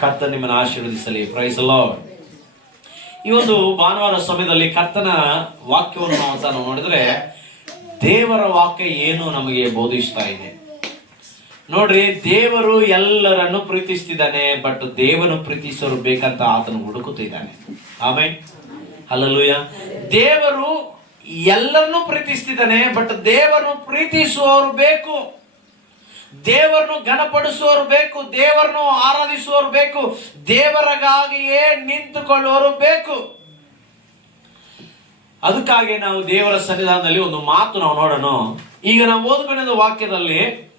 ಕರ್ತ ನಿಮ್ಮನ್ನು ಆಶೀರ್ವದಿಸಲಿ. ಪ್ರೈಸ್ ಪ್ರೈಸಲೋ ಈ ಒಂದು ಭಾನುವಾರ ಸಮಯದಲ್ಲಿ ಕರ್ತನ ವಾಕ್ಯವನ್ನು ನಾವು ನೋಡಿದ್ರೆ, ದೇವರ ವಾಕ್ಯ ಏನು ನಮಗೆ ಬೋಧಿಸ್ತಾ ಇದೆ. ನೋಡ್ರಿ, ದೇವರು ಎಲ್ಲರನ್ನು ಪ್ರೀತಿಸ್ತಿದ್ದಾನೆ ಬಟ್ ದೇವನು ಪ್ರೀತಿಸೋರು ಬೇಕಂತ ಆತನು ಹುಡುಕುತ್ತಿದ್ದಾನೆ ಆಮೇಲೆ ಅಲ್ಲಲ್ಲೂಯ ದೇವರು ಎಲ್ಲರನ್ನು ಪ್ರೀತಿಸ್ತಿದ್ದಾನೆ ಬಟ್ ದೇವರನ್ನು ಪ್ರೀತಿಸುವವರು ಬೇಕು. ದೇವರನ್ನು ಘನಪಡಿಸುವವರು ಬೇಕು, ದೇವರನ್ನು ಆರಾಧಿಸುವವರು ಬೇಕು, ದೇವರಿಗಾಗಿಯೇ ನಿಂತುಕೊಳ್ಳುವವರು ಬೇಕು. ಅದಕ್ಕಾಗಿ ನಾವು ದೇವರ ಸನ್ನಿಧಾನದಲ್ಲಿ ಒಂದು ಮಾತು ನಾವು ನೋಡೋಣ. ಈಗ ನಾವು ಓದ್ಕೊಂಡಿದ್ದ ವಾಕ್ಯದಲ್ಲಿ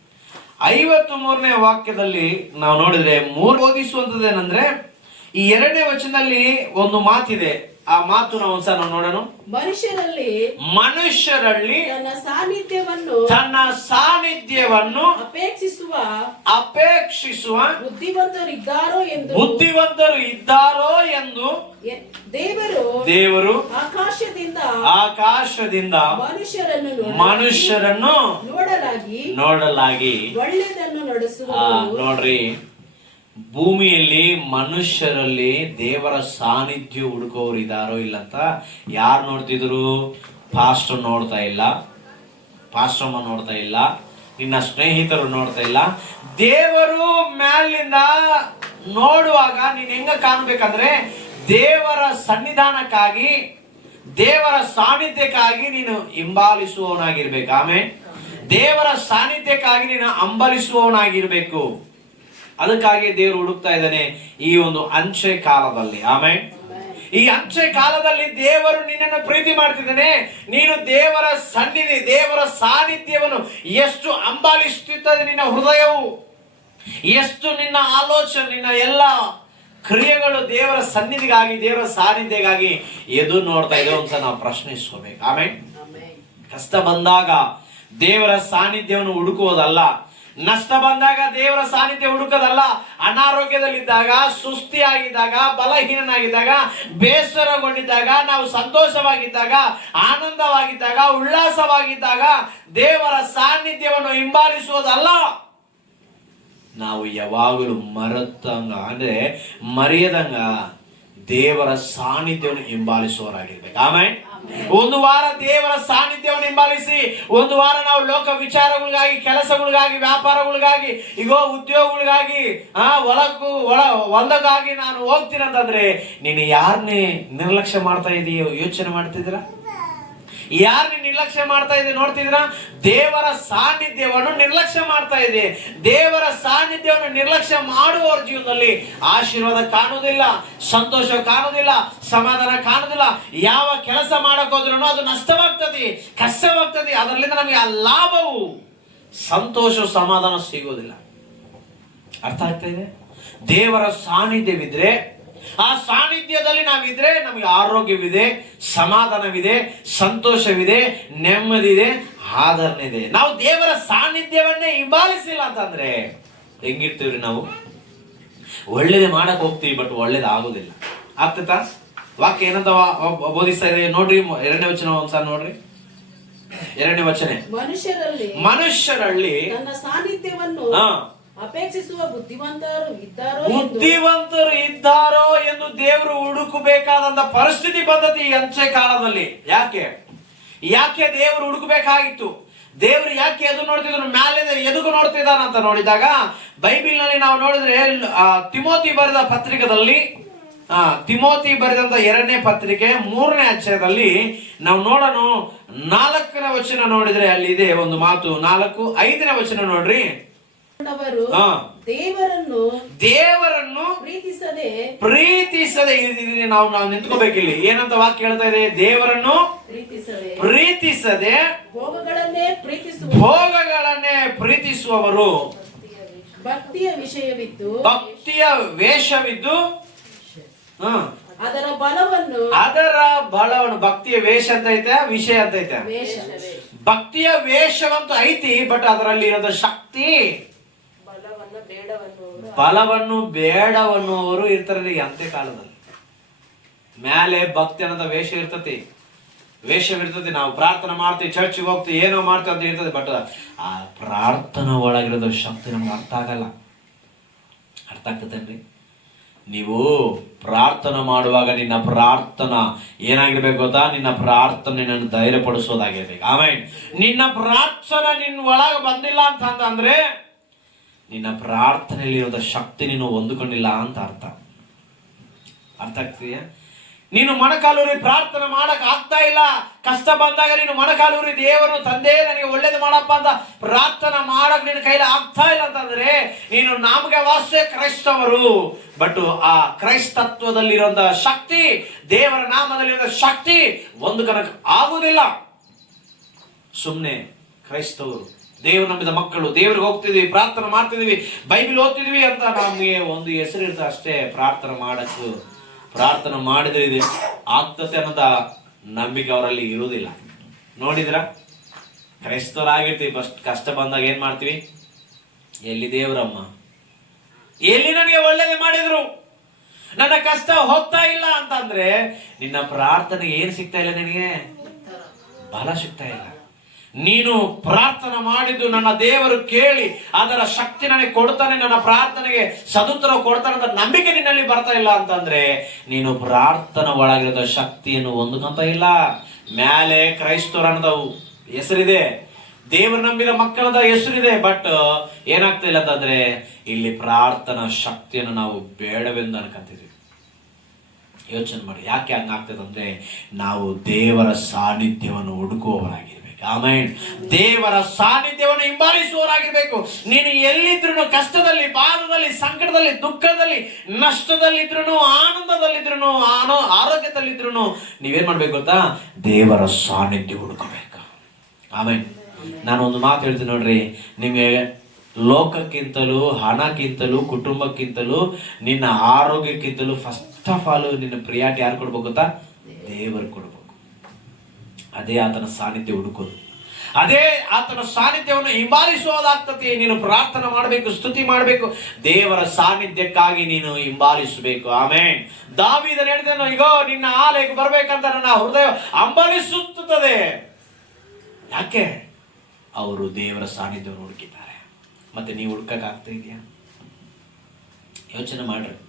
ಐವತ್ತು ಮೂರನೇ ವಾಕ್ಯದಲ್ಲಿ ನಾವು ನೋಡಿದ್ರೆ ಮೂರು ಬೋಧಿಸುವಂತದ್ದೇನೆಂದ್ರೆ ಈ ಎರಡನೇ ವಚನದಲ್ಲಿ ಒಂದು ಮಾತಿದೆ. ಆ ಮಾತು ನಾವು ಒಂದ್ಸಲ ನಾವು ನೋಡೋಣ. ಮನುಷ್ಯರಲ್ಲಿ ಮನುಷ್ಯರಲ್ಲಿ ತನ್ನ ಸಾನ್ನಿಧ್ಯವನ್ನು ತನ್ನ ಸಾನ್ನಿಧ್ಯವನ್ನು ಅಪೇಕ್ಷಿಸುವ ಅಪೇಕ್ಷಿಸುವ ಬುದ್ಧಿವಂತರು ಇದ್ದಾರೋ ಎಂದು ಬುದ್ಧಿವಂತರು ಇದ್ದಾರೋ ಎಂದು ದೇವರು ದೇವರು ಆಕಾಶದಿಂದ ಆಕಾಶದಿಂದ ಮನುಷ್ಯರನ್ನು ಮನುಷ್ಯರನ್ನು ನೋಡಲಾಗಿ ನೋಡಲಾಗಿ ಒಳ್ಳೆಯದನ್ನು ನಡೆಸುವ ನೋಡ್ರಿ. ಭೂಮಿಯಲ್ಲಿ ಮನುಷ್ಯರಲ್ಲಿ ದೇವರ ಸಾನ್ನಿಧ್ಯ ಹುಡುಕೋರು ಇದಾರೋ ಇಲ್ಲ ಅಂತ ಯಾರು ನೋಡ್ತಿದ್ರು? ಪಾಸ್ಟರ್ ನೋಡ್ತಾ ಇಲ್ಲ. ಪಾಸ್ಟಮ್ಮ ನೋಡ್ತಾ ಇಲ್ಲ. ನಿನ್ನ ಸ್ನೇಹಿತರು ನೋಡ್ತಾ ಇಲ್ಲ. ದೇವರು ಮ್ಯಾಲಿಂದ ನೋಡುವಾಗ ನೀನು ಹೆಂಗ ಕಾಣ್ಬೇಕಂದ್ರೆ ದೇವರ ಸನ್ನಿಧಾನಕ್ಕಾಗಿ, ದೇವರ ಸಾನ್ನಿಧ್ಯಕ್ಕಾಗಿ ನೀನು ಹಿಂಬಾಲಿಸುವವನಾಗಿರ್ಬೇಕು. ಆಮೇಲೆ ದೇವರ ಸಾನ್ನಿಧ್ಯಕ್ಕಾಗಿ ನೀನು ಹಂಬಲಿಸುವವನಾಗಿರ್ಬೇಕು ಅದಕ್ಕಾಗಿ ದೇವರು ಹುಡುಕ್ತಾ ಇದ್ದಾನೆ ಈ ಒಂದು ಅಂಚೆ ಕಾಲದಲ್ಲಿ. ಆಮೇಲೆ ಈ ಅಂಚೆ ಕಾಲದಲ್ಲಿ ದೇವರು ನಿನ್ನನ್ನು ಪ್ರೀತಿ ಮಾಡ್ತಿದ್ದಾನೆ. ನೀನು ದೇವರ ಸನ್ನಿಧಿ ದೇವರ ಸಾನ್ನಿಧ್ಯವನ್ನು ಎಷ್ಟು ಅಂಬಾಲಿಸುತ್ತಿತ್ತದೆ ನಿನ್ನ ಹೃದಯವು. ಎಷ್ಟು ನಿನ್ನ ಆಲೋಚನೆ ನಿನ್ನ ಎಲ್ಲ ಕ್ರಿಯೆಗಳು ದೇವರ ಸನ್ನಿಧಿಗಾಗಿ ದೇವರ ಸಾನ್ನಿಧ್ಯಗಾಗಿ ಎದು ನೋಡ್ತಾ ಇದೆ ಅಂತ ನಾವು ಪ್ರಶ್ನಿಸ್ಕೋಬೇಕು. ಆಮೇಲೆ ಕಷ್ಟ ಬಂದಾಗ ದೇವರ ಸಾನ್ನಿಧ್ಯವನ್ನು ಹುಡುಕುವುದಲ್ಲ. ನಷ್ಟ ಬಂದಾಗ ದೇವರ ಸಾನ್ನಿಧ್ಯ ಹುಡುಕದಲ್ಲ, ಅನಾರೋಗ್ಯದಲ್ಲಿದ್ದಾಗ, ಸುಸ್ತಿಯಾಗಿದ್ದಾಗ, ಬಲಹೀನನಾಗಿದ್ದಾಗ, ಬೇಸರಗೊಂಡಿದ್ದಾಗ, ನಾವು ಸಂತೋಷವಾಗಿದ್ದಾಗ, ಆನಂದವಾಗಿದ್ದಾಗ, ಉಲ್ಲಾಸವಾಗಿದ್ದಾಗ ದೇವರ ಸಾನ್ನಿಧ್ಯವನ್ನು ಹಿಂಬಾಲಿಸುವುದಲ್ಲ. ನಾವು ಯಾವಾಗಲೂ ಮರೆತಂಗ, ಅಂದ್ರೆ ಮರೆಯದಂಗ ದೇವರ ಸಾನ್ನಿಧ್ಯವನ್ನು ಹಿಂಬಾಲಿಸುವವರಾಗಿರ್ಬೇಕು. ಆಮೇಲೆ ಒಂದು ವಾರ ದೇವರ ಸಾನ್ನಿಧ್ಯವನ್ನು ಹಿಂಬಾಲಿಸಿ, ಒಂದು ವಾರ ನಾವು ಲೋಕ ವಿಚಾರಗಳಿಗಾಗಿ, ಕೆಲಸಗಳಿಗಾಗಿ, ವ್ಯಾಪಾರಗಳಿಗಾಗಿ, ಇಗೋ, ಉದ್ಯೋಗಗಳಿಗಾಗಿ, ಆ ಹೊಲಕ್ಕೂ ಒಳ ಹೊಲಗಾಗಿ ನಾನು ಹೋಗ್ತೀನಿ ಅಂತಂದ್ರೆ, ನೀನು ಯಾರನ್ನೇ ನಿರ್ಲಕ್ಷ್ಯ ಮಾಡ್ತಾ ಇದೀಯೋ, ಯೋಚನೆ ಮಾಡ್ತಿದ್ದೀರಾ? ಯಾರನ್ನ ನಿರ್ಲಕ್ಷ್ಯ ಮಾಡ್ತಾ ಇದೆ ನೋಡ್ತಿದ್ರ? ದೇವರ ಸಾನ್ನಿಧ್ಯವನ್ನು ನಿರ್ಲಕ್ಷ್ಯ ಮಾಡ್ತಾ ಇದೆ ದೇವರ ಸಾನ್ನಿಧ್ಯವನ್ನು ನಿರ್ಲಕ್ಷ್ಯ ಮಾಡುವವರ ಜೀವನದಲ್ಲಿ ಆಶೀರ್ವಾದ ಕಾಣುವುದಿಲ್ಲ, ಸಂತೋಷ ಕಾಣುವುದಿಲ್ಲ, ಸಮಾಧಾನ ಕಾಣುವುದಿಲ್ಲ. ಯಾವ ಕೆಲಸ ಮಾಡಕ್ ಹೋದ್ರೂ ಅದು ನಷ್ಟವಾಗ್ತದೆ, ಕಷ್ಟವಾಗ್ತದೆ. ಅದರಲ್ಲಿಂದ ನಮಗೆ ಆ ಲಾಭವು, ಸಂತೋಷ, ಸಮಾಧಾನ ಸಿಗೋದಿಲ್ಲ ಅರ್ಥ ಆಗ್ತಾ ಇದೆ? ದೇವರ ಸಾನ್ನಿಧ್ಯವಿದ್ರೆ ಆ ಸಾನ್ನಿಧ್ಯದಲ್ಲಿ ನಾವಿದ್ರೆ ನಮಗೆ ಆರೋಗ್ಯವಿದೆ ಸಮಾಧಾನವಿದೆ ಸಂತೋಷವಿದೆ ನೆಮ್ಮದಿ ಇದೆ ಆದರಣೆ ಇದೆ ನಾವು ದೇವರ ಸಾನ್ನಿಧ್ಯವನ್ನೇ ಹಿಂಬಾಲಿಸಿಲ್ಲ ಅಂತಂದ್ರೆ ಹೆಂಗಿರ್ತೀವ್ರಿ ನಾವು? ಒಳ್ಳೇದೇ ಮಾಡಕ್ ಹೋಗ್ತೀವಿ ಬಟ್ ಒಳ್ಳೇದು ಆಗೋದಿಲ್ಲ ಆಗ್ತದ ವಾಕ್ಯ ಏನಂತ ಬೋಧಿಸ್ತಾ ಇದೆ ನೋಡ್ರಿ ಎರಡನೇ ವಚನ ಒಂದ್ಸಲ ನೋಡ್ರಿ. ಎರಡನೇ ವಚನೆ. ಮನುಷ್ಯರಲ್ಲಿ ಮನುಷ್ಯರಲ್ಲಿ ಸಾನ್ನಿಧ್ಯವನ್ನು ಅಪೇಕ್ಷಿಸುವ ಬುದ್ಧಿವಂತರು ಇದ್ದಾರೋ ಬುದ್ಧಿವಂತರು ಇದ್ದಾರೋ ಎಂದು ದೇವರು ಹುಡುಕಬೇಕಾದಂತ ಪರಿಸ್ಥಿತಿ ಬಂದತಿ ಅಂಚೆ ಕಾಲದಲ್ಲಿ. ಯಾಕೆ? ಯಾಕೆ ದೇವರು ಹುಡುಕಬೇಕಾಗಿತ್ತು? ದೇವರು ಯಾಕೆ ಎದು ನೋಡ್ತಿದ್ರು? ಮ್ಯಾಲೆ ಎದುಗು ನೋಡ್ತಿದ್ದಾನಂತ ನೋಡಿದಾಗ ಬೈಬಿಲ್ನಲ್ಲಿ ನಾವು ನೋಡಿದ್ರೆ ತಿಮೋತಿ ಬರೆದ ಪತ್ರಿಕೆದಲ್ಲಿ ತಿಮೋತಿ ಬರೆದಂತ ಎರಡನೇ ಪತ್ರಿಕೆ ಮೂರನೇ ಅಧ್ಯಾಯದಲ್ಲಿ ನಾವು ನೋಡೋಣ, ನಾಲ್ಕನೇ ವಚನ ನೋಡಿದ್ರೆ ಅಲ್ಲಿ ಇದೆ ಒಂದು ಮಾತು, ನಾಲ್ಕು, ಐದನೇ ವಚನ ನೋಡ್ರಿ. ದೇವರನ್ನು ದೇವರನ್ನು ಪ್ರೀತಿಸದೆ ಪ್ರೀತಿಸದೆ ಇದ್ದೀನಿ ನಾವು ನಾವು ನಿಂತ್ಕೋಬೇಕಿಲ್ಲಿ. ಏನಂತ ವಾಕ್ಯ ಹೇಳ್ತಾ ಇದೆ? ದೇವರನ್ನು ಪ್ರೀತಿಸದೆ ಪ್ರೀತಿಸದೆ ಭೋಗಗಳನ್ನೇ ಪ್ರೀತಿಸುವ ಭೋಗಗಳನ್ನೇ ಪ್ರೀತಿಸುವವರು. ಭಕ್ತಿಯ ವಿಷಯವಿದ್ದು ಭಕ್ತಿಯ ವೇಷವಿದ್ದು ಹ. ಅದರ ಬಲವನ್ನು ಅದರ ಬಲವನ್ನು ಭಕ್ತಿಯ ವೇಷ ಅಂತ ಐತೆ ವಿಷಯ ಅಂತ ಐತೆ. ಭಕ್ತಿಯ ವೇಷವಂತೂ ಐತಿ ಬಟ್ ಅದರಲ್ಲಿ ಇರೋದ ಶಕ್ತಿ. ಬಲವನ್ನು ಬೇಡವನ್ನುವರು ಇರ್ತಾರೆ ಅಂತೆ ಕಾಲದಲ್ಲಿ. ಮೇಲೆ ಭಕ್ತಿ ಅನ್ನೋದ ವೇಷ ಇರ್ತತಿ. ವೇಷವಿರ್ತತಿ, ನಾವು ಪ್ರಾರ್ಥನೆ ಮಾಡ್ತೀವಿ, ಚರ್ಚಿಗೆ ಹೋಗ್ತೀವಿ, ಏನೋ ಮಾಡ್ತೀವಿ ಅಂತ ಇರ್ತದೆ, ಬಟ್ ಆ ಪ್ರಾರ್ಥನೆ ಒಳಗಿರೋದು ಶಕ್ತಿ ನಮ್ಗೆ ಅರ್ಥ ಆಗಲ್ಲ. ಅರ್ಥ ಆಗ್ತದೇನ್ರಿ ನೀವು ಪ್ರಾರ್ಥನೆ ಮಾಡುವಾಗ ನಿನ್ನ ಪ್ರಾರ್ಥನಾ ಏನಾಗಿರ್ಬೇಕು ಗೊತ್ತಾ? ನಿನ್ನ ಪ್ರಾರ್ಥನೆ ನನ್ನ ಧೈರ್ಯಪಡಿಸೋದಾಗಿರ್ಬೇಕು. ಆಮೇಲೆ ನಿನ್ನ ಪ್ರಾರ್ಥನೆ ನಿನ್ನ ಒಳಗೆ ಬಂದಿಲ್ಲ ಅಂತ ಅಂತಂದ್ರೆ ನಿನ್ನ ಪ್ರಾರ್ಥನೆಯಲ್ಲಿರೋದ ಶಕ್ತಿ ನೀನು ಹೊಂದಿಕೊಂಡಿಲ್ಲ ಅಂತ ಅರ್ಥ. ಅರ್ಥ ಆಗ್ತಿದೆಯಾ? ನೀನು ಮೊಣಕಾಲೂರಿ ಪ್ರಾರ್ಥನೆ ಮಾಡಕ್ ಆಗ್ತಾ ಇಲ್ಲ. ಕಷ್ಟ ಬಂದಾಗ ನೀನು ಮೊಣಕಾಲೂರಿ ದೇವರು ತಂದೆ, ನನಗೆ ಒಳ್ಳೇದು ಮಾಡಪ್ಪ ಅಂತ ಪ್ರಾರ್ಥನೆ ಮಾಡಕ್ ನಿನ್ನ ಕೈಲಿ ಆಗ್ತಾ ಇಲ್ಲ ಅಂತಂದ್ರೆ ನೀನು ನಮಗೆ ವಾಸ್ಯ ಕ್ರೈಸ್ತವರು. ಬಟ್ ಆ ಕ್ರೈಸ್ತತ್ವದಲ್ಲಿರುವಂತಹ ಶಕ್ತಿ, ದೇವರ ನಾಮದಲ್ಲಿರೋ ಶಕ್ತಿ ಒಂದು ಕನಕ ಆಗುವುದಿಲ್ಲ ಸುಮ್ಮನೆ ಕ್ರೈಸ್ತವರು. ದೇವರು ನಂಬಿದ ಮಕ್ಕಳು, ದೇವ್ರಿಗೆ ಹೋಗ್ತಿದ್ವಿ ಪ್ರಾರ್ಥನೆ ಮಾಡ್ತಿದೀವಿ ಬೈಬಿಲ್ ಓದ್ತಿದ್ವಿ ಅಂತ ನಮಗೆ ಒಂದು ಹೆಸರು ಇರ್ತದೆ ಅಷ್ಟೇ, ಪ್ರಾರ್ಥನೆ ಮಾಡಕ್ಕೆ. ಪ್ರಾರ್ಥನೆ ಮಾಡಿದ್ರೆ ಇದೆ. ಆಗ್ತತೆ ಅನ್ನೋದ ನಂಬಿಕೆ ಅವರಲ್ಲಿ ಇರುವುದಿಲ್ಲ. ನೋಡಿದ್ರ? ಕ್ರೈಸ್ತರಾಗಿರ್ತೀವಿ ಫಸ್ಟ್. ಕಷ್ಟ ಬಂದಾಗ ಏನು ಮಾಡ್ತೀವಿ? ಎಲ್ಲಿ ದೇವರಮ್ಮ? ಎಲ್ಲಿ ನನಗೆ ಒಳ್ಳೇದು ಮಾಡಿದ್ರು? ನನ್ನ ಕಷ್ಟ ಹೋಗ್ತಾ ಇಲ್ಲ ಅಂತಂದ್ರೆ ನಿನ್ನ ಪ್ರಾರ್ಥನೆ ಏನು ಸಿಗ್ತಾ ಇಲ್ಲ ನಿನಗೆ? ಬಲ ಸಿಗ್ತಾ ಇಲ್ಲ. ನೀನು ಪ್ರಾರ್ಥನೆ ಮಾಡಿದ್ದು ನನ್ನ ದೇವರು ಕೇಳಿ, ಅದರ ಶಕ್ತಿ ನನಗೆ ಕೊಡ್ತಾನೆ, ನನ್ನ ಪ್ರಾರ್ಥನೆಗೆ ಸದುತ್ತರ ಕೊಡ್ತಾನೆ ಅಂತ ನಂಬಿಕೆ ನಿನ್ನಲ್ಲಿ ಬರ್ತಾ ಇಲ್ಲ ಅಂತಂದ್ರೆ, ನೀನು ಪ್ರಾರ್ಥನೆ ಒಳಗಿರದ ಶಕ್ತಿಯನ್ನು ಹೊಂದ್ಕೊಂತ ಇಲ್ಲ. ಮ್ಯಾಲೆ ಕ್ರೈಸ್ತರ ಅನ್ನೋದು ಹೆಸರಿದೆ. ದೇವರು ನಂಬಿದ ಮಕ್ಕಳದ ಹೆಸರಿದೆ. ಬಟ್ ಏನಾಗ್ತಾ ಇಲ್ಲ ಅಂತಂದ್ರೆ, ಇಲ್ಲಿ ಪ್ರಾರ್ಥನಾ ಶಕ್ತಿಯನ್ನು ನಾವು ಬೇಡವೆಂದು ಅನ್ಕೊಂತಿದ್ವಿ. ಯೋಚನೆ ಮಾಡಿ. ಯಾಕೆ ಹಂಗಾಗ್ತದೆ ಅಂದ್ರೆ, ನಾವು ದೇವರ ಸಾನ್ನಿಧ್ಯವನ್ನು ಹುಡುಕುವವರಾಗಿರ್ಬೇಕು ಆಮೇಲೆ ದೇವರ ಸಾನ್ನಿಧ್ಯವನ್ನು ಹಿಂಬಾಲಿಸುವವರಾಗಿರ್ಬೇಕು. ನೀನು ಎಲ್ಲಿದ್ರು ಕಷ್ಟದಲ್ಲಿ ಬಾಧದಲ್ಲಿ ಸಂಕಟದಲ್ಲಿ, ದುಃಖದಲ್ಲಿ ನಷ್ಟದಲ್ಲಿದ್ರು ಆನಂದದಲ್ಲಿದ್ರು ಆನೋ ಆರೋಗ್ಯದಲ್ಲಿದ್ರು ನೀವೇನ್ ಮಾಡ್ಬೇಕು ಗೊತ್ತಾ? ದೇವರ ಸಾನ್ನಿಧ್ಯ ಹುಡುಕಬೇಕು. ಆಮೇಲೆ ನಾನು ಒಂದು ಮಾತು ಹೇಳ್ತೀನಿ ನೋಡ್ರಿ. ನಿಮಗೆ ಲೋಕಕ್ಕಿಂತಲೂ, ಹಣಕ್ಕಿಂತಲೂ, ಕುಟುಂಬಕ್ಕಿಂತಲೂ, ನಿನ್ನ ಆರೋಗ್ಯಕ್ಕಿಂತಲೂ ಫಸ್ಟ್ ಆಫ್ ಆಲ್ ನಿನ್ನ ಪ್ರಿಯಾರಿಟಿ ಯಾರು ಕೊಡ್ಬೇಕು ಗೊತ್ತಾ? ದೇವರು ಕೊಡ್ಬೇಕು. ಅದೇ ಆತನ ಸಾನ್ನಿಧ್ಯ ಹುಡುಕೋದು. ಅದೇ ಆತನ ಸಾನ್ನಿಧ್ಯವನ್ನು ಹಿಂಬಾಲಿಸುವುದಾಗ್ತದೆ ನೀನು ಪ್ರಾರ್ಥನೆ ಮಾಡಬೇಕು, ಸ್ತುತಿ ಮಾಡಬೇಕು. ದೇವರ ಸಾನ್ನಿಧ್ಯಕ್ಕಾಗಿ ನೀನು ಹಿಂಬಾಲಿಸಬೇಕು. ಆಮೇನ್. ದಾವಿದ ಹೇಳಿದನು, ಇಗೋ, ನಿನ್ನ ಆಲಯಕ್ಕೆ ಬರ್ಬೇಕಂತ ನನ್ನ ಹೃದಯ ಹಂಬಲಿಸುತ್ತದೆ. ಯಾಕೆ? ಅವರು ದೇವರ ಸಾನ್ನಿಧ್ಯವನ್ನು ಹುಡುಕಿದ್ದಾರೆ. ಮತ್ತೆ ನೀವು ಹುಡುಕಕ್ಕಾಗ್ತಾ ಇದೆಯಾ? ಯೋಚನೆ ಮಾಡ್ರಿ.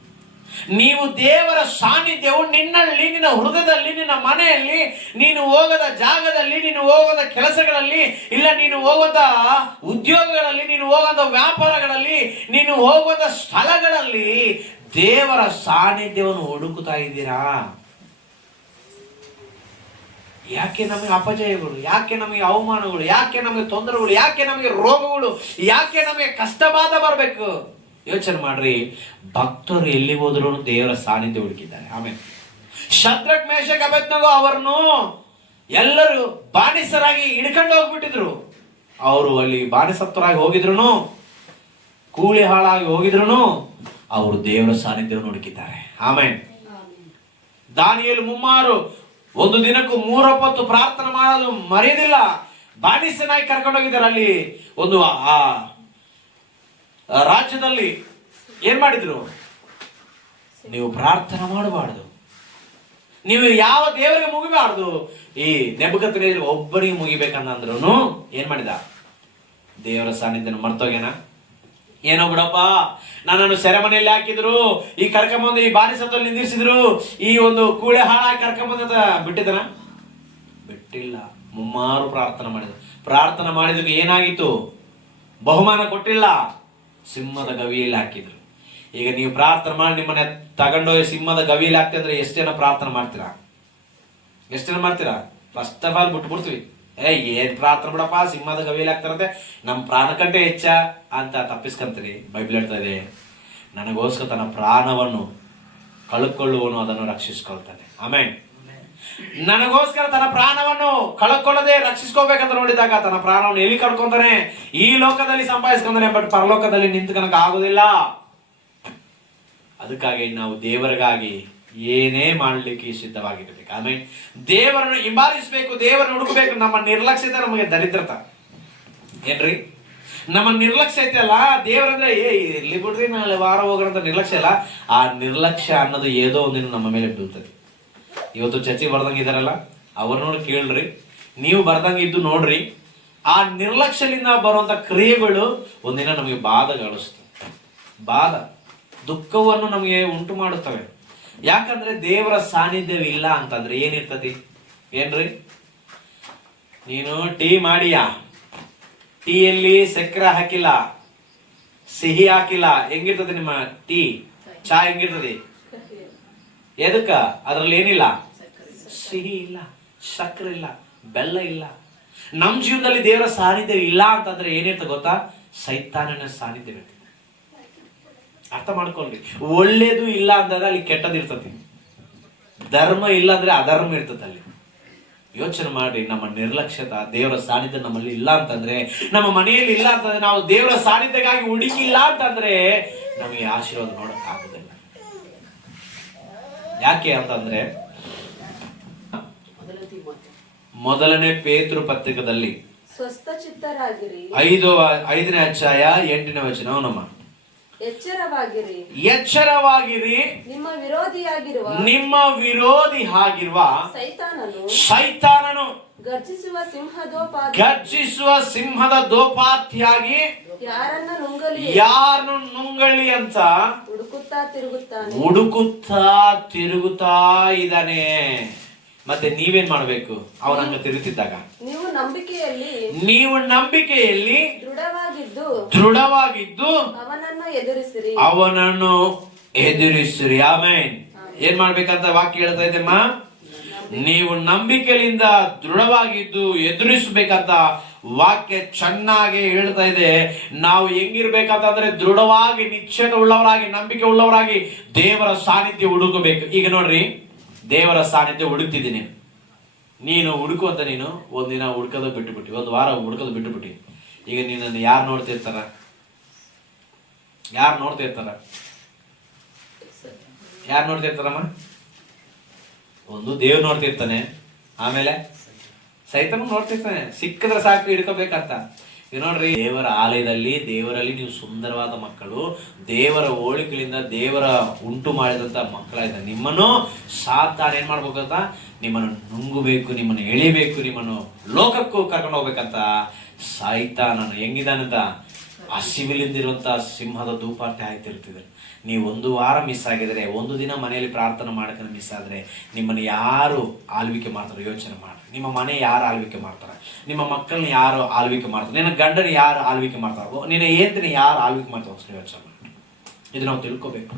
ನೀವು ದೇವರ ಸಾನ್ನಿಧ್ಯವು ನಿನ್ನಲ್ಲಿ ನಿನ್ನ ಹೃದಯದಲ್ಲಿ, ನಿನ್ನ ಮನೆಯಲ್ಲಿ, ನೀನು ಹೋಗದ ಜಾಗದಲ್ಲಿ, ನೀನು ಹೋಗದ ಕೆಲಸಗಳಲ್ಲಿ, ಇಲ್ಲ ನೀನು ಹೋಗದ ಉದ್ಯೋಗಗಳಲ್ಲಿ, ನೀನು ಹೋಗದ ವ್ಯಾಪಾರಗಳಲ್ಲಿ, ನೀನು ಹೋಗದ ಸ್ಥಳಗಳಲ್ಲಿ ದೇವರ ಸಾನ್ನಿಧ್ಯವನ್ನು ಹುಡುಕುತ್ತಾ ಇದ್ದೀರಾ? ಯಾಕೆ ನಮಗೆ ಅಪಜಯಗಳು, ಯಾಕೆ ನಮಗೆ ಅವಮಾನಗಳು, ಯಾಕೆ ನಮಗೆ ತೊಂದರೆಗಳು, ಯಾಕೆ ನಮಗೆ ರೋಗಗಳು, ಯಾಕೆ ನಮಗೆ ಕಷ್ಟ ಬಾಧ ಬರಬೇಕು? ಯೋಚನೆ ಮಾಡ್ರಿ, ಭಕ್ತರು ಎಲ್ಲಿ ಹೋದ್ರು ದೇವರ ಸಾನ್ನಿಧ್ಯ ಹುಡುಕಿದ್ದಾರೆ. ಆಮೇಲೆ. ಶದ್ರಕ್ ಮೇಷಕ್ ಅಭೆದ್ನಗೋ ಅವರನ್ನು ಎಲ್ಲರೂ ಬಾಣಿಸರಾಗಿ ಹಿಡ್ಕೊಂಡು ಹೋಗ್ಬಿಟ್ಟಿದ್ರು. ಅವರು ಅಲ್ಲಿ ಬಾಣಿಸತ್ವರಾಗಿ ಹೋಗಿದ್ರು ಕೂಲಿ ಹಾಳಾಗಿ ಹೋಗಿದ್ರು ಅವರು ದೇವರ ಸಾನ್ನಿಧ್ಯವನ್ನು ಹುಡುಕಿದ್ದಾರೆ. ಆಮೇಲೆ ದಾನಿಯಲ್ಲಿ ಮುಮ್ಮಾರು ಒಂದು ದಿನಕ್ಕೂ ಮೂರೊಪ್ಪತ್ತು ಪ್ರಾರ್ಥನೆ ಮಾಡೋದು ಮರೆಯದಿಲ್ಲ ಬಾಣಿಸನಾಗಿ ಕರ್ಕೊಂಡೋಗಿದ್ದಾರೆ ಅಲ್ಲಿ ಒಂದು ಆ, ರಾಜ್ಯದಲ್ಲಿ ಏನ್ ಮಾಡಿದ್ರು? ನೀವು ಪ್ರಾರ್ಥನೆ ಮಾಡಬಾರ್ದು. ನೀವು ಯಾವ ದೇವರಿಗೆ ಮುಗಿಬಾರ್ದು? ಈ ನೆಬಗತ್ರ ಒಬ್ಬರಿಗೆ ಮುಗಿಬೇಕಂದಂದ್ರು ಏನ್ ಮಾಡಿದ? ದೇವರ ಸಾನ್ನಿಧ್ಯನ ಮರ್ತೋಗ್ಯನ? ಏನೋ ಬಿಡಪ್ಪ, ನನ್ನನ್ನು ಸೆರೆಮನೆಯಲ್ಲಿ ಹಾಕಿದ್ರು, ಈ ಕರ್ಕೊಂಬಂದು ಈ ಬಾರಿಸದಲ್ಲಿ ನಿಂದಿರಿಸಿದ್ರು, ಈ ಒಂದು ಕೂಳೆ ಹಾಳಾಗಿ ಕರ್ಕೊಂಬಂದ ಬಿಟ್ಟಿದನ ಬಿಟ್ಟಿಲ್ಲ. ಮುಮ್ಮಾರು ಪ್ರಾರ್ಥನೆ ಮಾಡಿದ. ಪ್ರಾರ್ಥನೆ ಮಾಡಿದಕ್ಕೆ ಏನಾಗಿತ್ತು? ಬಹುಮಾನ ಕೊಟ್ಟಿಲ್ಲ. ಸಿಂಹದ ಗವಿಯಲ್ಲಿ ಹಾಕಿದ್ರು. ಈಗ ನೀವು ಪ್ರಾರ್ಥನೆ ಮಾಡಿ ನಿಮ್ಮನ್ನ ತಗೊಂಡೋಗಿ ಸಿಂಹದ ಗವಿಯಲ್ಲಿ ಅಂದ್ರೆ ಎಷ್ಟು ಜನ ಪ್ರಾರ್ಥನೆ ಮಾಡ್ತೀರಾ? ಎಷ್ಟು ಜನ ಮಾಡ್ತೀರಾ? ಫಸ್ಟ್ ಆಫ್ ಆಲ್ ಬಿಟ್ಬಿಡ್ತೀವಿ. ಏ, ಏನ್ ಪ್ರಾರ್ಥನೆ ಬಿಡಪ್ಪ? ಸಿಂಹದ ಗವಿಯಲ್ಲಿ ಆಗ್ತಾರಂತೆ ನಮ್ಮ ಪ್ರಾಣಕಂಟೆ ಹೆಚ್ಚ ಅಂತ ತಪ್ಪಿಸ್ಕೊಂತೀರಿ. ಬೈಬಲ್ ಹೇಳ್ತಾ ಇದೆ, ನನಗೋಸ್ಕರ ತನ್ನ ಪ್ರಾಣವನ್ನು ಕಳ್ಕೊಳ್ಳುವನು ಅದನ್ನು ರಕ್ಷಿಸ್ಕೊಳ್ತಾನೆ. ಆಮೇಲೆ ನನಗೋಸ್ಕರ ತನ್ನ ಪ್ರಾಣವನ್ನು ಕಳ್ಕೊಳ್ಳದೆ ರಕ್ಷಿಸ್ಕೋಬೇಕಂತ ನೋಡಿದಾಗ ತನ್ನ ಪ್ರಾಣವನ್ನು ಎಲ್ಲಿ ಕಳ್ಕೊಂತಾನೆ? ಈ ಲೋಕದಲ್ಲಿ ಸಂಪಾದಿಸ್ಕೊಂತಾನೆ, ಬಟ್ ಪರಲೋಕದಲ್ಲಿ ನಿಂತ್ಕೊಳಕ್ ಆಗೋದಿಲ್ಲ ಅದಕ್ಕಾಗಿ ನಾವು ದೇವರಿಗಾಗಿ ಏನೇ ಮಾಡಲಿಕ್ಕೆ ಸಿದ್ಧವಾಗಿರಬೇಕು. ಆಮೇಲೆ ದೇವರನ್ನು ಹಿಂಬಾಲಿಸಬೇಕು, ದೇವರನ್ನು ಹುಡುಕಬೇಕು, ನಮ್ಮ ನಿರ್ಲಕ್ಷ್ಯತೆ ನಮಗೆ ದರಿದ್ರತ. ಏನ್ರಿ? ನಮ್ಮ ನಿರ್ಲಕ್ಷ್ಯ ಐತಲ್ಲ ದೇವರಂದ್ರೆ, ಏ, ಇಲ್ಲಿ ಬಿಡ್ರಿ, ನಾಳೆ ವಾರ ಹೋಗೋಣ ನಿರ್ಲಕ್ಷ್ಯ ಅಲ್ಲ ಆ ನಿರ್ಲಕ್ಷ್ಯ ಅನ್ನೋದು ಏದೋ ಒಂದಿನ ನಮ್ಮ ಮೇಲೆ ಬೀಳ್ತದೆ. ಇವತ್ತು ಚಚಿ ಬರ್ದಂಗೆ ಇದಾರಲ್ಲ ಕೇಳ್ರಿ. ನೀವು ಬರ್ದಂಗೆ ಇದ್ದು ನೋಡ್ರಿ. ಆ ನಿರ್ಲಕ್ಷ್ಯದಿಂದ ಬರುವಂತ ಕ್ರಿಯೆಗಳು ಒಂದಿನ ನಮಗೆ ಬಾಧ ಗಳಿಸ್ತದೆ ಬಾಧ. ದುಃಖವನ್ನು ನಮಗೆ ಉಂಟು ಮಾಡುತ್ತವೆ. ಯಾಕಂದ್ರೆ ದೇವರ ಸಾನ್ನಿಧ್ಯವಿಲ್ಲ ಅಂತಂದ್ರೆ ಏನಿರ್ತತಿ ಏನ್ರಿ? ನೀನು ಟೀ ಮಾಡಿಯ? ಟೀಯಲ್ಲಿ ಸಕ್ಕರೆ ಹಾಕಿಲ್ಲ. ಸಿಹಿ ಹಾಕಿಲ್ಲ. ಹೆಂಗಿರ್ತದೆ ನಿಮ್ಮ ಟೀ? ಚಾ ಹೆಂಗಿರ್ತದೆ? ಎದಕ್ಕ ಅದ್ರಲ್ಲಿ ಏನಿಲ್ಲ? ಸಿಹಿ ಇಲ್ಲ, ಸಕ್ಕರೆ ಇಲ್ಲ, ಬೆಲ್ಲ ಇಲ್ಲ. ನಮ್ಮ ಜೀವನದಲ್ಲಿ ದೇವರ ಸಾನ್ನಿಧ್ಯ ಇಲ್ಲ ಅಂತಂದ್ರೆ ಏನಿರ್ತದೆ ಗೊತ್ತಾ? ಸೈತಾನನ ಸಾನ್ನಿಧ್ಯವಿರ್ತದೆ ಅರ್ಥ ಮಾಡ್ಕೊಳ್ಳಿ ಒಳ್ಳೇದು ಇಲ್ಲ ಅಂದಾಗ ಅಲ್ಲಿ ಕೆಟ್ಟದಿರ್ತತಿ ಧರ್ಮ ಇಲ್ಲ ಅಂದ್ರೆ ಅಧರ್ಮ ಇರ್ತದೆ ಅಲ್ಲಿ. ಯೋಚನೆ ಮಾಡಿ ನಮ್ಮ ನಿರ್ಲಕ್ಷ್ಯತ ದೇವರ ಸಾನ್ನಿಧ್ಯ ನಮ್ಮಲ್ಲಿ ಇಲ್ಲ ಅಂತಂದ್ರೆ ನಮ್ಮ ಮನೆಯಲ್ಲಿ ಇಲ್ಲ ಅಂತಂದ್ರೆ ನಾವು ದೇವರ ಸಾನ್ನಿಧ್ಯಗಾಗಿ ಹುಡುಕಿಲ್ಲ ಅಂತಂದ್ರೆ ನಮಗೆ ಆಶೀರ್ವಾದ ನೋಡಕ್ ಆಗುದಿಲ್ಲ. ಯಾಕೆ ಅಂತಂದ್ರೆ. ಮೊದಲನೇ ಪೇತೃ ಪತ್ರಿಕದಲ್ಲಿ ಸ್ವಸ್ಥ ಚಿತ್ತರಾಗಿರಿ ಐದು ಐದನೇ ಅಧ್ಯಾಯ ಎಂಟನೇ ವಚನ ನಮ್ಮ ಎಚ್ಚರವಾಗಿರಿ. ಎಚ್ಚರವಾಗಿರಿ. ನಿಮ್ಮ ವಿರೋಧಿಯಾಗಿರುವ ನಿಮ್ಮ ವಿರೋಧಿ ಆಗಿರುವ ಸೈತಾನನು ಸೈತಾನನು ಗರ್ಜಿಸುವ ಸಿಂಹದೋಪಾದ ಗರ್ಜಿಸುವ ಸಿಂಹದ ದೋಪಾತಿಯಾಗಿ ಯಾರನ್ನ ನುಂಗಲಿ? ಯಾರನ್ನು ನುಂಗಲಿ ಅಂತ ಹುಡುಕುತ್ತಾ ತಿರುಗುತ್ತಾನೆ. ಹುಡುಕುತ್ತಾ ತಿರುಗುತ್ತಾ ಇದ್ದಾನೆ. ಮತ್ತೆ ನೀವೇನ್ ಮಾಡ್ಬೇಕು? ಅವನನ್ನು ತಿರುಗುತ್ತಿದ್ದಾಗ ನೀವು ನಂಬಿಕೆಯಲ್ಲಿ ನೀವು ನಂಬಿಕೆಯಲ್ಲಿ ದೃಢವಾಗಿದ್ದು ದೃಢವಾಗಿದ್ದು ಅವನನ್ನು ಎದುರಿಸಿರಿ. ಅವನನ್ನು ಎದುರಿಸಿರಿ. ಆಮೇನ್. ಏನ್ ಮಾಡ್ಬೇಕಂತ ವಾಕ್ಯ ಹೇಳ್ತಾ ಇದೆಮ್ಮ ನೀವು ನಂಬಿಕೆಯಿಂದ ದೃಢವಾಗಿದ್ದು ಎದುರಿಸಬೇಕಂತ ವಾಕ್ಯ ಚೆನ್ನಾಗಿ ಹೇಳ್ತಾ ಇದೆ. ನಾವು ಹೆಂಗಿರ್ಬೇಕಂತಂದ್ರೆ ದೃಢವಾಗಿ ನಿಶ್ಚಯ ಉಳ್ಳವರಾಗಿ ನಂಬಿಕೆ ಉಳ್ಳವರಾಗಿ ದೇವರ ಸಾನ್ನಿಧ್ಯ ಹುಡುಕಬೇಕು. ಈಗ ನೋಡ್ರಿ. ದೇವರ ಸಾನ್ನಿಧ್ಯ ಹುಡುಕ್ತಿದ್ದೀನಿ. ನೀನು ಹುಡುಕುವಂತ ನೀನು ಒಂದಿನ ಹುಡ್ಕೋದು ಬಿಟ್ಟುಬಿಟ್ಟು ಒಂದು ವಾರ ಹುಡ್ಕೋದು ಬಿಟ್ಟುಬಿಟ್ಟು ಈಗ ನಿನ್ನನ್ನು ಯಾರು ನೋಡ್ತಿರ್ತಾರ ಯಾರು ನೋಡ್ತಾ ಇರ್ತಾರ? ಯಾರು ನೋಡ್ತಾ ಇರ್ತಾರಮ್ಮ? ಒಂದು ದೇವ್ರು ನೋಡ್ತಿರ್ತಾನೆ ಆಮೇಲೆ ಸೈತನು ನೋಡ್ತಿರ್ತಾನೆ ಸಿಕ್ಕಿದ್ರೆ ಸಾಕು, ಹಿಡ್ಕೋಬೇಕಂತ. ನೋಡ್ರಿ, ದೇವರ ಆಲಯದಲ್ಲಿ, ದೇವರಲ್ಲಿ ನೀವು ಸುಂದರವಾದ ಮಕ್ಕಳು, ದೇವರ ಹೋಳಿಕೆಯಿಂದ ದೇವರ ಉಂಟು ಮಾಡಿದಂತ ಮಕ್ಕಳಾಯ್ತಾರೆ ನಿಮ್ಮನ್ನು ಸಾತಾನ ಏನ್ ಮಾಡ್ಬೇಕಂತ? ನಿಮ್ಮನ್ನು ನುಂಗಬೇಕು, ನಿಮ್ಮನ್ನು ಎಳಿಬೇಕು, ನಿಮ್ಮನ್ನು ಲೋಕಕ್ಕೂ ಕರ್ಕೊಂಡು ಹೋಗ್ಬೇಕಂತ ಸಾಯ್ತಾನನು ಹೆಂಗಿದಾನಂತ ಹಸಿವಿಲಿಂದಿರುವಂತ ಸಿಂಹದ ಧೂಪಾರ್ತಿ ಆಯ್ತಿರ್ತಿದೆ ನೀವು ಒಂದು ವಾರ ಮಿಸ್ ಆಗಿದ್ರೆ, ಒಂದು ದಿನ ಮನೆಯಲ್ಲಿ ಪ್ರಾರ್ಥನೆ ಮಾಡ್ಕೊಂಡು ಮಿಸ್ ಆದ್ರೆ, ನಿಮ್ಮನ್ನು ಯಾರು ಆಳ್ವಿಕೆ ಮಾಡ್ತಾರೆ ಯೋಚನೆ ಮಾಡಿ ನಿಮ್ಮ ಮನೆ ಯಾರು ಆಳ್ವಿಕೆ ಮಾಡ್ತಾರೆ? ನಿಮ್ಮ ಮಕ್ಕಳನ್ನ ಯಾರು ಆಳ್ವಿಕೆ ಮಾಡ್ತಾರೆ? ನಿನ್ನ ಗಂಡನ ಯಾರು ಆಳ್ವಿಕೆ ಮಾಡ್ತಾರೋ? ನಿನ್ನ ಏಂತಿನ ಯಾರು ಆಳ್ವಿಕೆ ಮಾಡ್ತಾರೆ? ಯೋಚನೆ ಮಾಡಿ ಇದು ನಾವು ತಿಳ್ಕೊಬೇಕು.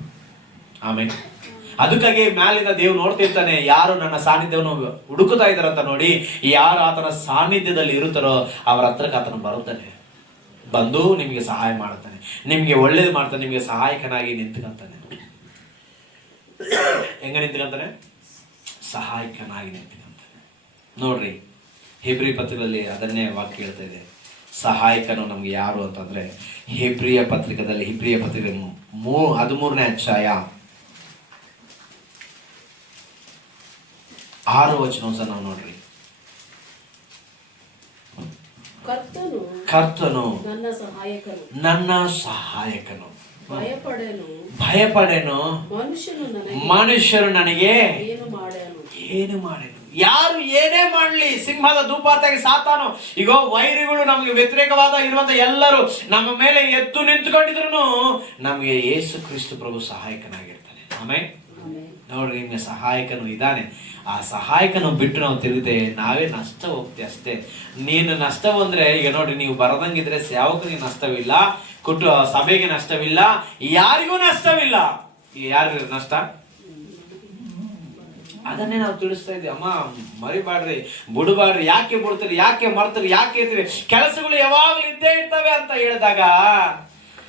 ಆಮೇಲೆ. ಅದಕ್ಕಾಗಿ ಮ್ಯಾಲಿಂದ ದೇವ್ ನೋಡ್ತಿರ್ತಾನೆ ಯಾರು ನನ್ನ ಸಾನ್ನಿಧ್ಯವನ್ನು ಹುಡುಕುತ್ತಾ ಇದ್ದಾರಂತ ನೋಡಿ, ಯಾರು ಆತನ ಸಾನ್ನಿಧ್ಯದಲ್ಲಿ ಇರುತ್ತಾರೋ, ಅವರ ಹತ್ರಕ್ಕೆ ಆತನ ಬರುತ್ತಾನೆ. ಬಂದು ನಿಮಗೆ ಸಹಾಯ ಮಾಡುತ್ತಾನೆ ನಿಮಗೆ ಒಳ್ಳೇದು ಮಾಡ್ತಾನೆ, ನಿಮಗೆ ಸಹಾಯಕನಾಗಿ ನಿಂತ್ಕೊಂತಾನೆ. ಹೆಂಗ ನಿಂತ್ಕೊಂತಾನೆ? ಸಹಾಯಕನಾಗಿ ನಿಂತ್ಕೊಂತಾನೆ. ನೋಡ್ರಿ, ಹೆಬ್ರಿ ಪತ್ರಿಕೆಯಲ್ಲಿ ಅದನ್ನೇ ವಾಕ್ಯ ಹೇಳ್ತಾ ಇದೆ. ಸಹಾಯಕನು ನಮ್ಗೆ ಯಾರು ಅಂತಂದ್ರೆ, ಹೆಬ್ರಿಯ ಪತ್ರಿಕದಲ್ಲಿ, ಹಿಬ್ರಿಯ ಪತ್ರಿಕೆ ಮೂ ಹದಿಮೂರನೇ ಅಧ್ಯಾಯ. ಆರು ವಚನ ನಾವು ನೋಡ್ರಿ. ಕರ್ತನು ಕರ್ತನು ನನ್ನ ಸಹಾಯಕನು. ಭಯಪಡನು. ಭಯಪಡೆನು. ಮನುಷ್ಯನು ನನಗೆ ಮನುಷ್ಯರು ನನಗೆ ಏನು ಮಾಡೇನು ಯಾರು ಏನೇ ಮಾಡಲಿ ಸಿಂಹದ ಧೂಪಾರ್ತಾಗಿ ಸಾತಾನು. ಈಗ ವೈರಿಗಳು ನಮಗೆ ವ್ಯತಿರೇಕವಾದ ಇರುವಂತ ಎಲ್ಲರೂ ನಮ್ಮ ಮೇಲೆ ಎದ್ದು ನಿಂತುಕೊಂಡಿದ್ರು ನಮಗೆ ಯೇಸು ಕ್ರಿಸ್ತು ಪ್ರಭು ಸಹಾಯಕನಾಗಿರ್ತಾನೆ. ಆಮೇಲೆ ನೋಡ್ರಿ ನಿಮಗೆ ಸಹಾಯಕನು ಇದ್ದಾನೆ. ಆ ಸಹಾಯಕನು ಬಿಟ್ಟು ನಾವು ತಿರುಗಿದೆ, ನಾವೇ ನಷ್ಟ ಹೋಗ್ತೀವಿ ಅಷ್ಟೇ. ನೀನು ನಷ್ಟ ಬಂದರೆ ಈಗ ನೋಡ್ರಿ, ನೀವು ಬರದಂಗಿದ್ರೆ ಸೇವಕನಿಗೆ ನಷ್ಟವಿಲ್ಲ, ಕುಟು, ಸಭೆಗೆ ನಷ್ಟವಿಲ್ಲ, ಯಾರಿಗೂ ನಷ್ಟವಿಲ್ಲ. ಈ ಯಾರಿಗೂ ನಷ್ಟ? ಅದನ್ನೇ ನಾವು ತಿಳಿಸ್ತಾ ಇದ್ದೀವಿ. ಅಮ್ಮ ಮರಿಬಾಡ್ರಿ ಬಿಡಬಾಡ್ರಿ ಯಾಕೆ ಬಿಡ್ತೀರಿ, ಯಾಕೆ ಮರ್ತೀರಿ, ಯಾಕೆ ಇರ್ತೀರಿ ಕೆಲಸಗಳು ಯಾವಾಗಲೂ ಇದ್ದೇ ಇರ್ತವೆ ಅಂತ ಹೇಳಿದಾಗ